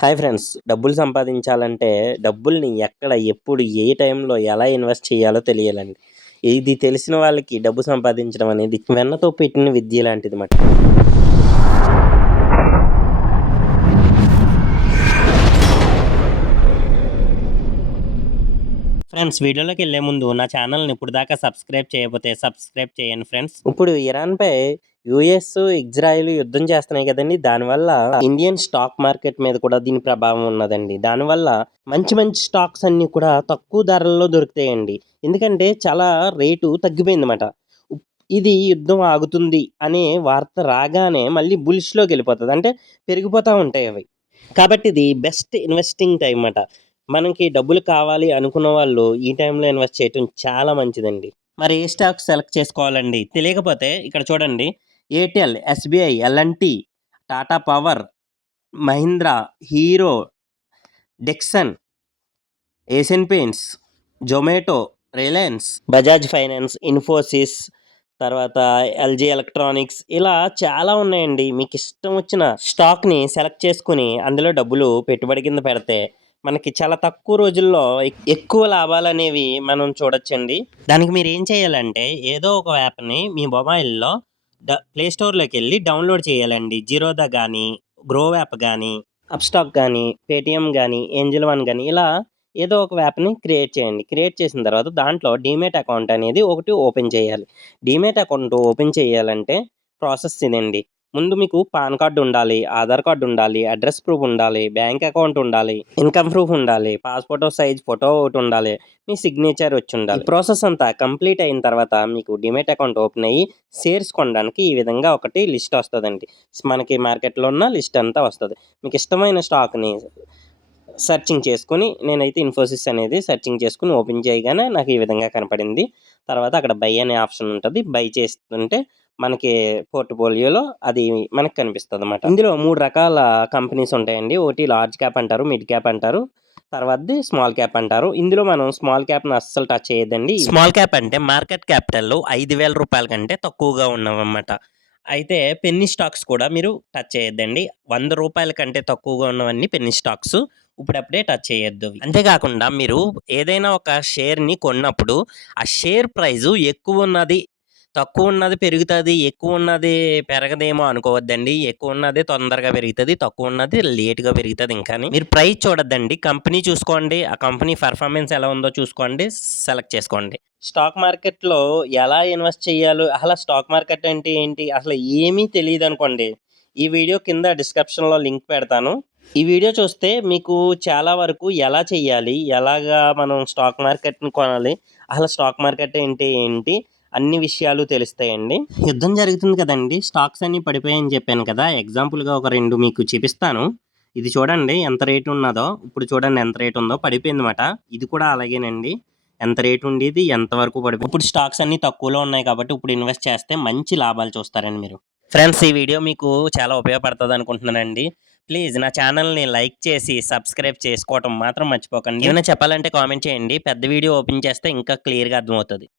Hi friends. డబ్బులు సంపాదించాలంటే డబ్బుల్ని ఎక్కడ, ఎప్పుడు, ఏ టైంలో ఎలా ఇన్వెస్ట్ చేయాలో తెలియాలండి. ఇది తెలిసిన వాళ్ళకి డబ్బు సంపాదించడం అనేది వెన్నతో పెట్టిన విద్య లాంటిది మాట. ఫ్రెండ్స్, వీడియోలోకి వెళ్ళే ముందు నా ఛానల్ని ఇప్పుడు దాకా సబ్స్క్రైబ్ చేయకపోతే సబ్స్క్రైబ్ చేయండి ఫ్రెండ్స్. ఇప్పుడు ఇరాన్పై యుఎస్, ఇజ్రాయిల్ యుద్ధం చేస్తున్నాయి కదండి. దానివల్ల ఇండియన్ స్టాక్ మార్కెట్ మీద కూడా దీని ప్రభావం ఉన్నదండి. దానివల్ల మంచి మంచి స్టాక్స్ అన్ని కూడా తక్కువ ధరల్లో దొరుకుతాయండి. ఎందుకంటే చాలా రేటు తగ్గిపోయింది అన్నమాట. ఇది యుద్ధం ఆగుతుంది అనే వార్త రాగానే మళ్ళీ బుల్స్లోకి వెళ్ళిపోతుంది, అంటే పెరిగిపోతూ ఉంటాయి అవి. కాబట్టి ఇది బెస్ట్ ఇన్వెస్టింగ్ టైం అన్నమాట. మనకి డబ్బులు కావాలి అనుకున్న వాళ్ళు ఈ టైంలో ఇన్వెస్ట్ చేయటం చాలా మంచిదండి. మరి ఏ స్టాక్ సెలెక్ట్ చేసుకోవాలండి తెలియకపోతే ఇక్కడ చూడండి. Airtel, SBI, LNT, Tata power, Mahindra, Hero, Dixon, Asian paints, Zomato, Reliance, Bajaj finance, Infosys, తర్వాత ఎల్జీ ఎలక్ట్రానిక్స్, ఇలా చాలా ఉన్నాయండి. మీకు ఇష్టం వచ్చిన స్టాక్ని సెలెక్ట్ చేసుకుని అందులో డబ్బులు పెట్టుబడి కింద పెడితే మనకి చాలా తక్కువ రోజుల్లో ఎక్కువ లాభాలు అనేవి మనం చూడొచ్చండి. దానికి మీరు ఏం చేయాలంటే ఏదో ఒక యాప్ని మీ మొబైల్లో ప్లే స్టోర్లోకి వెళ్ళి డౌన్లోడ్ చేయాలండి. జీరోదా కానీ, గ్రో యాప్ కానీ, అప్స్టాక్ కానీ, పేటిఎం కానీ, ఏంజల్ వన్ కానీ, ఇలా ఏదో ఒక యాప్ని క్రియేట్ చేయండి. క్రియేట్ చేసిన తర్వాత దాంట్లో డీమేట్ అకౌంట్ అనేది ఒకటి ఓపెన్ చేయాలి. డీమేట్ అకౌంట్ ఓపెన్ చేయాలంటే ప్రాసెస్ ఇదండి. ముందు మీకు పాన్ కార్డు ఉండాలి, ఆధార్ కార్డు ఉండాలి, అడ్రస్ ప్రూఫ్ ఉండాలి, బ్యాంక్ అకౌంట్ ఉండాలి, ఇన్కమ్ ప్రూఫ్ ఉండాలి, పాస్పోర్ట్ సైజ్ ఫోటో ఒకటి ఉండాలి, మీ సిగ్నేచర్ వచ్చి ఉండాలి. ప్రాసెస్ అంతా కంప్లీట్ అయిన తర్వాత మీకు డిమేట్ అకౌంట్ ఓపెన్ అయ్యి షేర్స్ కొనడానికి ఈ విధంగా ఒకటి లిస్ట్ వస్తుందండి. మనకి మార్కెట్లో ఉన్న లిస్ట్ అంతా వస్తుంది. మీకు ఇష్టమైన స్టాక్ని సెర్చింగ్ చేసుకుని, నేనైతే ఇన్ఫోసిస్ అనేది సెర్చింగ్ చేసుకుని ఓపెన్ చేయగానే నాకు ఈ విధంగా కనపడింది. తర్వాత అక్కడ బై అనే ఆప్షన్ ఉంటుంది. బై చేస్తుంటే మనకి పోర్ట్ఫోలియోలో అది మనకు కనిపిస్తుంది అన్నమాట. ఇందులో 3 రకాల కంపెనీస్ ఉంటాయండి. ఒకటి లార్జ్ క్యాప్ అంటారు, మిడ్ క్యాప్ అంటారు, తర్వాతది స్మాల్ క్యాప్ అంటారు. ఇందులో మనం స్మాల్ క్యాప్ని అస్సలు టచ్ చేయొద్దండి. స్మాల్ క్యాప్ అంటే మార్కెట్ క్యాపిటల్ 5,000 రూపాయల కంటే తక్కువగా ఉన్నవన్నమాట. అయితే పెన్నీ స్టాక్స్ కూడా మీరు టచ్ చేయొద్దండి. 100 రూపాయల కంటే తక్కువగా ఉన్నవన్నీ పెన్నీ స్టాక్స్ ఇప్పుడప్పుడే టచ్ చేయొద్దు. అంతేకాకుండా మీరు ఏదైనా ఒక షేర్ని కొన్నప్పుడు ఆ షేర్ ప్రైజు ఎక్కువ ఉన్నది, తక్కువ ఉన్నది పెరుగుతుంది, ఎక్కువ ఉన్నది పెరగదేమో అనుకోవద్దండి. ఎక్కువ ఉన్నది తొందరగా పెరుగుతుంది, తక్కువ ఉన్నది లేట్గా పెరుగుతుంది. ఇంకా మీరు ప్రైస్ చూడొద్దండి, కంపెనీ చూసుకోండి. ఆ కంపెనీ పర్ఫార్మెన్స్ ఎలా ఉందో చూసుకోండి, సెలెక్ట్ చేసుకోండి. స్టాక్ మార్కెట్లో ఎలా ఇన్వెస్ట్ చేయాలో, అసలు స్టాక్ మార్కెట్ అంటే ఏంటి అసలు ఏమీ తెలియదు అనుకోండి, ఈ వీడియో కింద డిస్క్రిప్షన్లో లింక్ పెడతాను. ఈ వీడియో చూస్తే మీకు చాలా వరకు ఎలా చేయాలి, ఎలాగా మనం స్టాక్ మార్కెట్ని కొనాలి, అసలు స్టాక్ మార్కెట్ ఏంటి అన్ని విషయాలు తెలుస్తాయండి. యుద్ధం జరుగుతుంది కదండి, స్టాక్స్ అన్ని పడిపోయాయని చెప్పాను కదా. ఎగ్జాంపుల్గా ఒక 2 మీకు చూపిస్తాను. ఇది చూడండి ఎంత రేటు ఉన్నదో, ఇప్పుడు చూడండి ఎంత రేటు ఉందో, పడిపోయింది అన్నమాట. ఇది కూడా అలాగేనండి, ఎంత రేటు ఉండేది ఎంతవరకు పడిపోయింది. ఇప్పుడు స్టాక్స్ అన్ని తక్కువలో ఉన్నాయి కాబట్టి ఇప్పుడు ఇన్వెస్ట్ చేస్తే మంచి లాభాలు చూస్తారండి మీరు. ఫ్రెండ్స్, ఈ వీడియో మీకు చాలా ఉపయోగపడుతుంది అనుకుంటున్నానండి. ప్లీజ్ నా ఛానల్ని లైక్ చేసి సబ్స్క్రైబ్ చేసుకోవటం మాత్రం మర్చిపోకండి. ఏమైనా చెప్పాలంటే కామెంట్ చేయండి. పెద్ద వీడియో ఓపెన్ చేస్తే ఇంకా క్లియర్గా అర్థమవుతుంది.